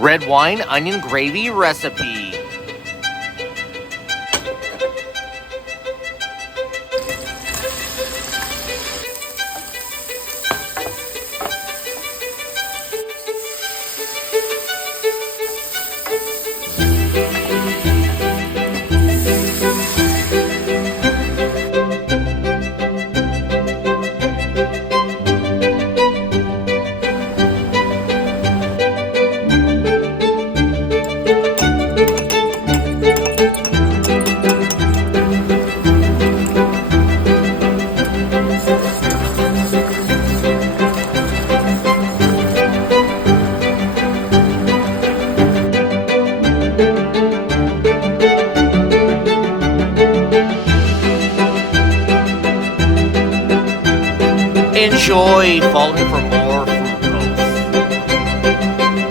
Red wine onion gravy recipe. Enjoy. Follow me for more